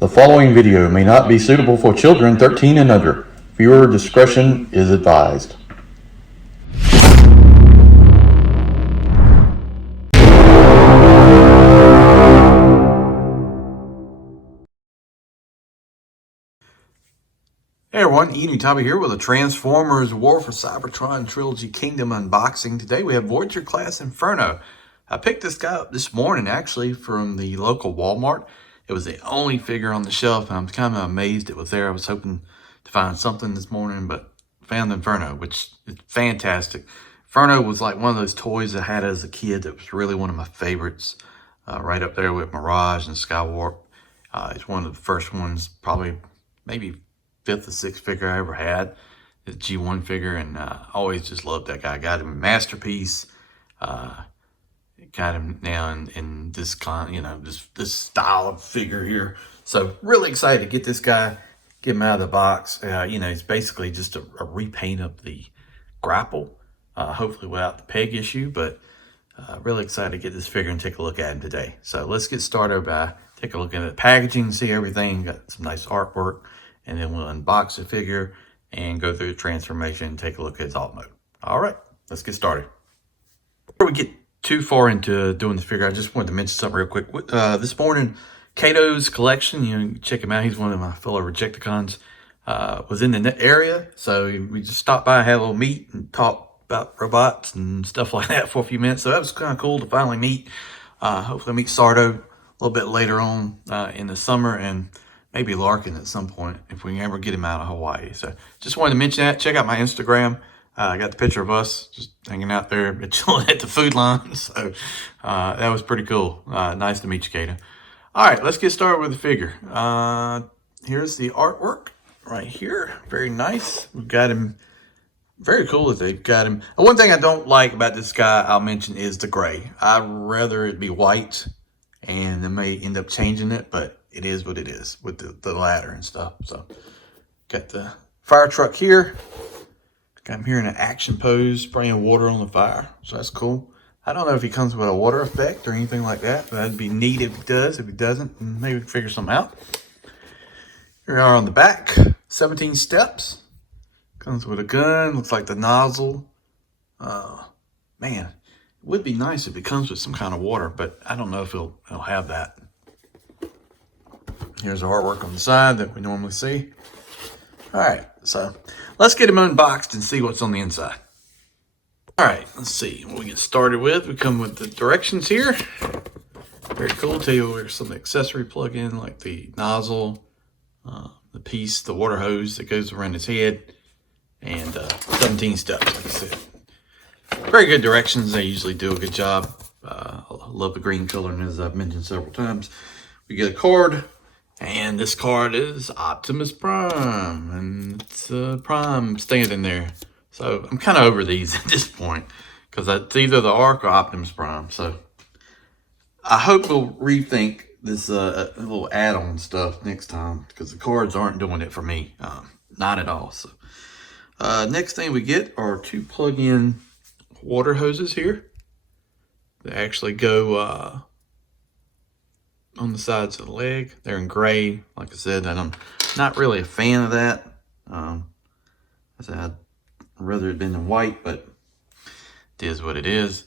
The following video may not be suitable for children 13 and under. Viewer discretion is advised. Hey everyone, Enewtabie here with a Transformers War for Cybertron Trilogy Kingdom unboxing. Today we have Voyager Class Inferno. I picked this guy up this morning actually from the local Walmart. It was the only figure on the shelf and I'm kind of amazed it was there. I was hoping to find something this morning, but found Inferno, which is fantastic. Inferno was like one of those toys I had as a kid that was really one of my favorites. Right up there with Mirage and Skywarp. It's one of the first ones, probably maybe fifth or sixth figure I ever had, the G1 figure, and always just loved that guy. Got him in Masterpiece, got him now in this this style of figure here. So really excited to get this guy, get him out of the box. He's basically just a repaint of the grapple, hopefully without the peg issue, but really excited to get this figure and take a look at him today. So let's get started by take a look at the packaging, see everything. Got some nice artwork. And then we'll unbox the figure and go through the transformation and take a look at its alt mode. All right, let's get started. Before we get too far into doing this figure, I just wanted to mention something real quick. This morning, Kato's collection, you can check him out. He's one of my fellow Rejecticons. Was in the area, so we just stopped by, had a little meet, and talked about robots and stuff like that for a few minutes. So that was kind of cool to finally meet. Hopefully meet Sardo a little bit later on in the summer, and maybe Larkin at some point if we can ever get him out of Hawaii. So just wanted to mention that. Check out my Instagram. I got the picture of us just hanging out there chilling at the food line. So that was pretty cool. Nice to meet you, Kato. All right, let's get started with the figure. Here's the artwork right here. Very nice. We've got him. Very cool that they've got him. One thing I don't like about this guy I'll mention is the gray. I'd rather it be white, and they may end up changing it, but it is what it is with the ladder and stuff. So got the fire truck here. Got him here in an action pose, spraying water on the fire. So that's cool. I don't know if he comes with a water effect or anything like that, but that'd be neat if he does. If he doesn't, maybe we can figure something out. Here we are on the back, 17 steps. Comes with a gun, looks like the nozzle. Man, it would be nice if it comes with some kind of water, but I don't know if it'll have that. Here's the artwork on the side that we normally see. All right, so let's get him unboxed and see what's on the inside. All right, let's see what we get started with. We come with the directions here. Very cool. Tell you where some accessory plug in, like the nozzle, the piece, the water hose that goes around his head, and 17 steps, like I said. Very good directions. They usually do a good job. I love the green color, and as I've mentioned several times, we get a card. And this card is Optimus Prime, and it's Prime standing there. So I'm kind of over these at this point, because it's either the Arc or Optimus Prime. So I hope we'll rethink this little add-on stuff next time, because the cards aren't doing it for me. Not at all. So next thing we get are two plug-in water hoses here. They actually go on the sides of the leg. They're in gray, like I said, and I'm not really a fan of that. I said I'd rather it been in white, but it is what it is.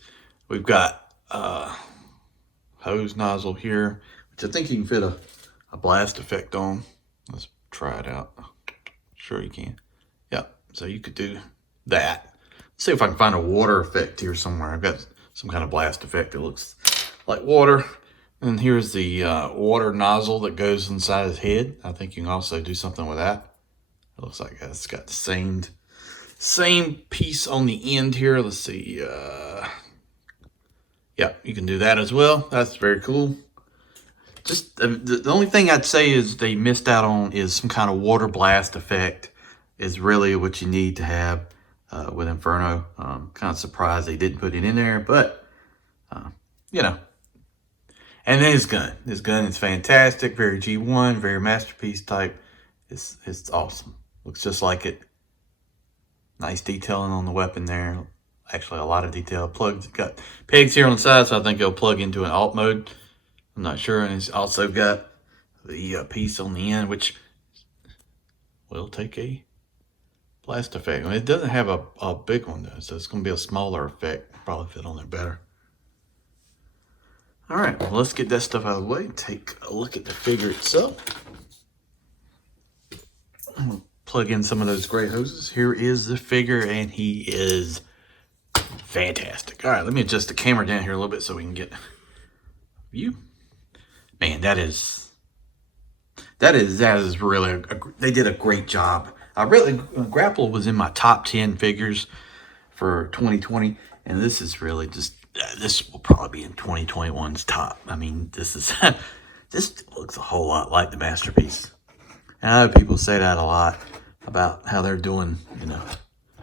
We've got hose nozzle here, which I think you can fit a blast effect on. Let's try it out. Sure you can. Yep, so you could do that. Let's see if I can find a water effect here somewhere. I've got some kind of blast effect that looks like water. And here's the water nozzle that goes inside his head. I think you can also do something with that. It looks like it's got the same piece on the end here. Let's see. Yeah, you can do that as well. That's very cool. Just the only thing I'd say is they missed out on is some kind of water blast effect is really what you need to have with Inferno. Kind of surprised they didn't put it in there, but And then his gun. His gun is fantastic. Very G1, very Masterpiece type. It's awesome. Looks just like it. Nice detailing on the weapon there. Actually, a lot of detail. Plugs. Got pegs here on the side, so I think it'll plug into an alt mode. I'm not sure. And it's also got the piece on the end, which will take a blast effect. It doesn't have a big one though, so it's going to be a smaller effect. Probably fit on there better. All right, well, let's get that stuff out of the way. Take a look at the figure itself. I'm going to plug in some of those gray hoses. Here is the figure, and he is fantastic. All right, let me adjust the camera down here a little bit so we can get a view. Man, that is really, they did a great job. Grapple was in my top 10 figures for 2020, and this is really just, this will probably be in 2021's top. I mean, this is, this looks a whole lot like the Masterpiece. And I know people say that a lot about how they're doing, you know,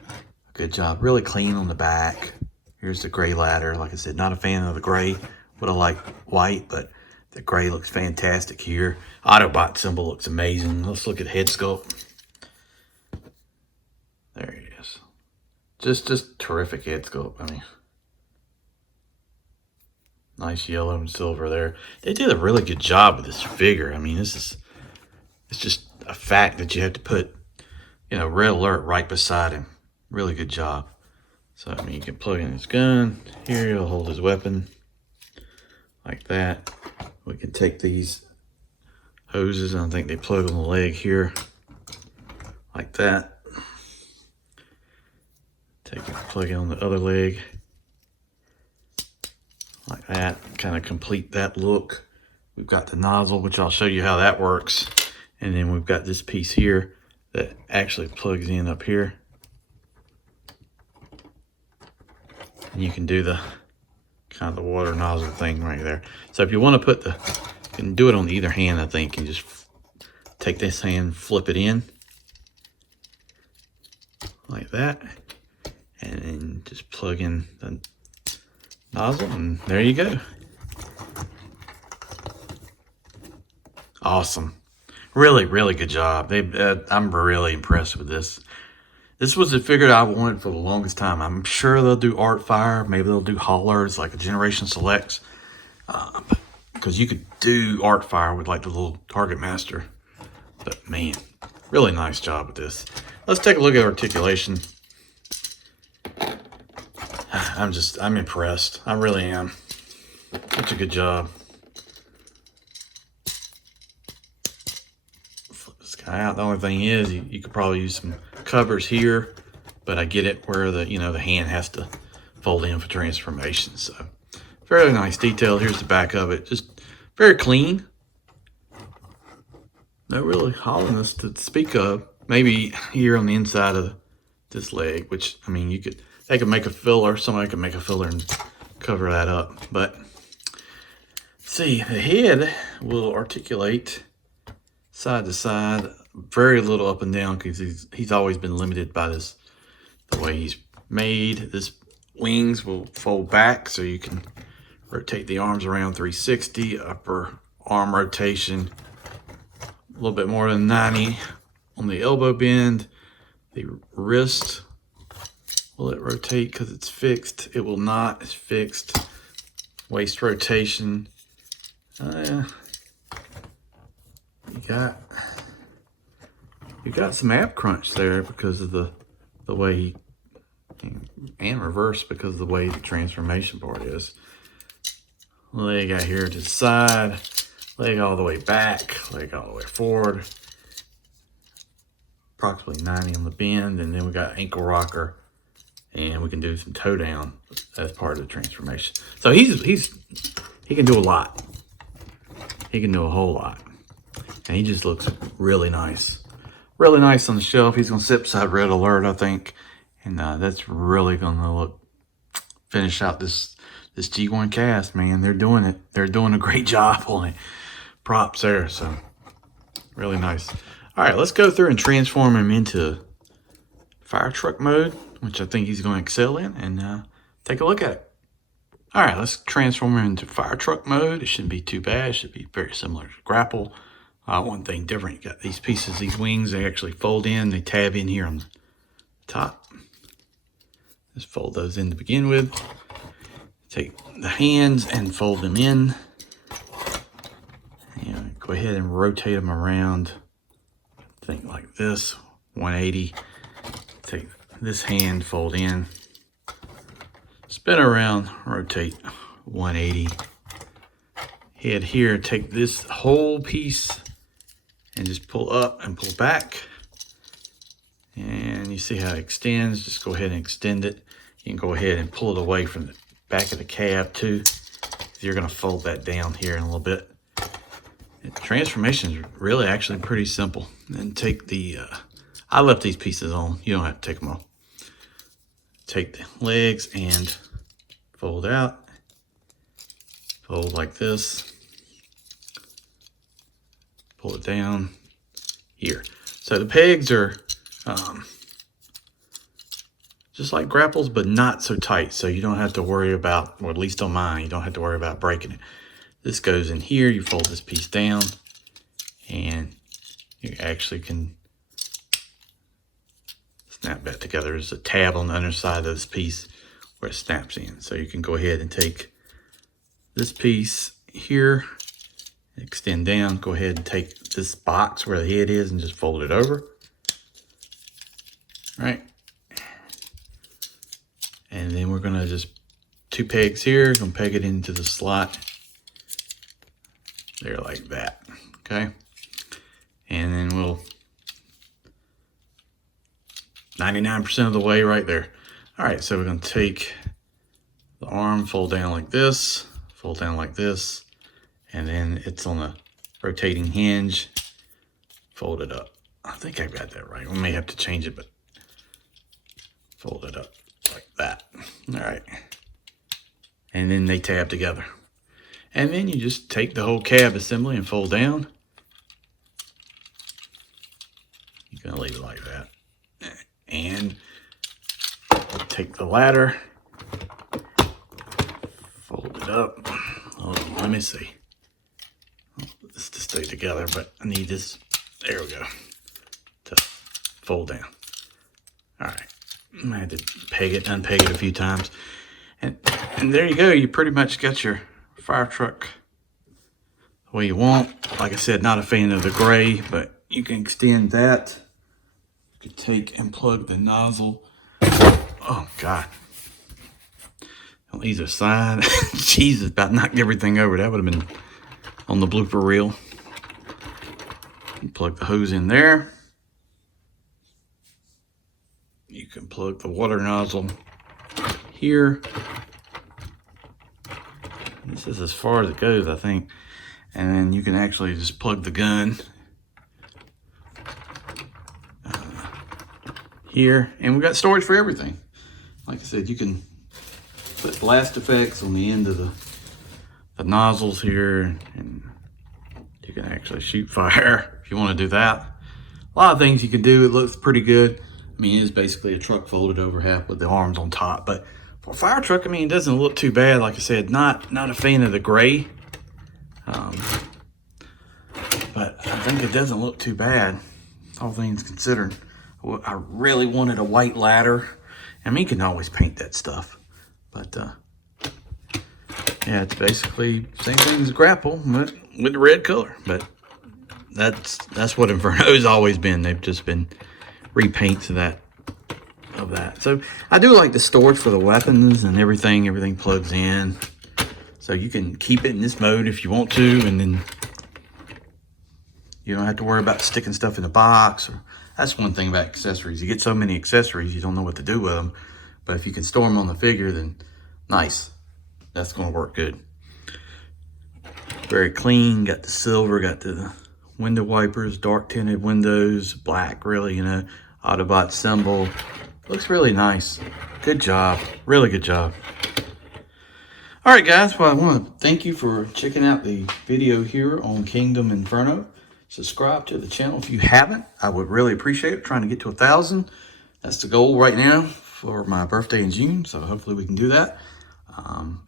a good job. Really clean on the back. Here's the gray ladder. Like I said, not a fan of the gray. Would have liked white, but the gray looks fantastic here. Autobot symbol looks amazing. Let's look at head sculpt. There he is. Just terrific head sculpt. I mean, nice yellow and silver there. They did a really good job with this figure. I mean, it's just a fact that you have to put, you know, red alert right beside him. Really good job. So, I mean, you can plug in his gun. Here, he'll hold his weapon like that. We can take these hoses, and I think they plug on the leg here like that. Take it, plug it on the other leg like that. Kind of complete that look. We've got the nozzle, which I'll show you how that works. And then we've got this piece here that actually plugs in up here. And you can do the kind of the water nozzle thing right there. So if you want to put the, you can do it on either hand, I think. You just take this hand, flip it in like that, and then just plug in the nozzle, and there you go. Awesome. Really, really good job. I'm really impressed with this. This was a figure that I wanted for the longest time. I'm sure they'll do Art Fire. Maybe they'll do haulers like a Generation Selects. Because you could do Art Fire with like the little Target Master. But man, really nice job with this. Let's take a look at articulation. I'm impressed. I really am. Such a good job. Flip this guy out. The only thing is, you could probably use some covers here, but I get it where the, you know, the hand has to fold in for transformation. So very nice detail. Here's the back of it. Just very clean. No really hollowness to speak of. Maybe here on the inside of this leg, which, I mean, they could make a filler. Somebody could make a filler and cover that up. But see, the head will articulate side to side, very little up and down, because he's always been limited by this, the way he's made. This wings will fold back, so you can rotate the arms around 360, upper arm rotation a little bit more than 90 on the elbow bend. The wrist, will it rotate because it's fixed? It will not. It's fixed. Waist rotation. You got some ab crunch there because of the way and reverse because of the way the transformation part is. Leg out here to the side, leg all the way back, leg all the way forward. Approximately 90 on the bend, and then we got ankle rocker, and we can do some toe down as part of the transformation. So he can do a lot. He can do a whole lot, and he just looks really nice. Really nice on the shelf. He's gonna sit beside Red Alert, I think, and that's really gonna finish out this G1 cast. Man, they're doing it. They're doing a great job on it. Props there. So really nice. All right, let's go through and transform him into fire truck mode, which I think he's going to excel in, and take a look at it. All right, let's transform him into fire truck mode. It shouldn't be too bad. It should be very similar to grapple. One thing different, you got these pieces, these wings, they actually fold in. They tab in here on the top. Just fold those in to begin with. Take the hands and fold them in. And go ahead and rotate them around. Think like this, 180. Take this hand, fold in, spin around, rotate 180. Head here, take this whole piece and just pull up and pull back. And you see how it extends. Just go ahead and extend it. You can go ahead and pull it away from the back of the cab too. You're going to fold that down here in a little bit. The transformation is really actually pretty simple. Then take the, I left these pieces on. You don't have to take them off. Take the legs and fold out. Fold like this. Pull it down here. So the pegs are just like grapples, but not so tight. So you don't have to worry about, or at least on mine, you don't have to worry about breaking it. This goes in here. You fold this piece down, and you actually can snap that together. There's a tab on the underside of this piece where it snaps in. So you can go ahead and take this piece here, extend down, go ahead and take this box where the head is and just fold it over. Right. And then we're gonna just, 2 pegs here, gonna peg it into the slot there like that, okay? And then we'll, 99% of the way right there. All right, so we're gonna take the arm, fold down like this, fold down like this, and then it's on a rotating hinge, fold it up. I think I got that right. We may have to change it, but fold it up like that. All right. And then they tab together. And then you just take the whole cab assembly and fold down. You're gonna leave it like that. And take the ladder, fold it up. Oh, let me see. This to stay together, but I need this, there we go, to fold down. All right. I had to peg it, unpeg it a few times. And there you go. You pretty much got your fire truck the way you want. Like I said, not a fan of the gray, but you can extend that. You could take and plug the nozzle. Oh, God. On either side. Jesus, about knocked everything over. That would have been on the blooper reel. You plug the hose in there. You can plug the water nozzle here. This is as far as it goes, I think. And then you can actually just plug the gun here. And we've got storage for everything. Like I said, you can put blast effects on the end of the nozzles here. And you can actually shoot fire if you want to do that. A lot of things you can do. It looks pretty good. I mean, it is basically a truck folded over half with the arms on top. But for a fire truck, I mean, it doesn't look too bad. Like I said, not a fan of the gray. But I think it doesn't look too bad, all things considered. I really wanted a white ladder. I mean, you can always paint that stuff. But, yeah, it's basically the same thing as grapple with the red color. But that's what Inferno's always been. They've just been repaints of that. So I do like the storage for the weapons and everything plugs in, so you can keep it in this mode if you want to, and then you don't have to worry about sticking stuff in the box. That's one thing about accessories. You get so many accessories, you don't know what to do with them. But if you can store them on the figure, then nice. That's going to work good. Very clean. Got the silver, got the window wipers, dark tinted windows, black, really, you know, Autobot symbol. Looks really nice. Good job. Really good job. All right, guys. Well, I want to thank you for checking out the video here on Kingdom Inferno. Subscribe to the channel if you haven't. I would really appreciate it. Trying to get to 1,000. That's the goal right now for my birthday in June. So hopefully we can do that.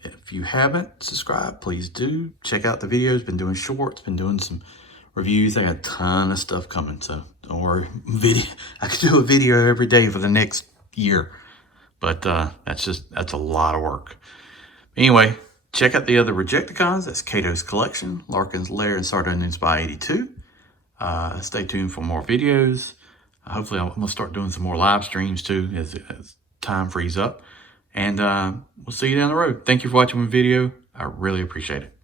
If you haven't subscribed, please do. Check out the videos. Been doing shorts. Been doing some reviews. I got a ton of stuff coming. So don't worry. I could do a video every day for the next year. But that's a lot of work. Anyway, Check out the other Rejecticons. That's Kato's Collection, Larkin's Lair, and Sardonian's by 82. Stay tuned for more videos. Hopefully I'm going to start doing some more live streams too as time frees up. And we'll see you down the road. Thank you for watching my video. I really appreciate it.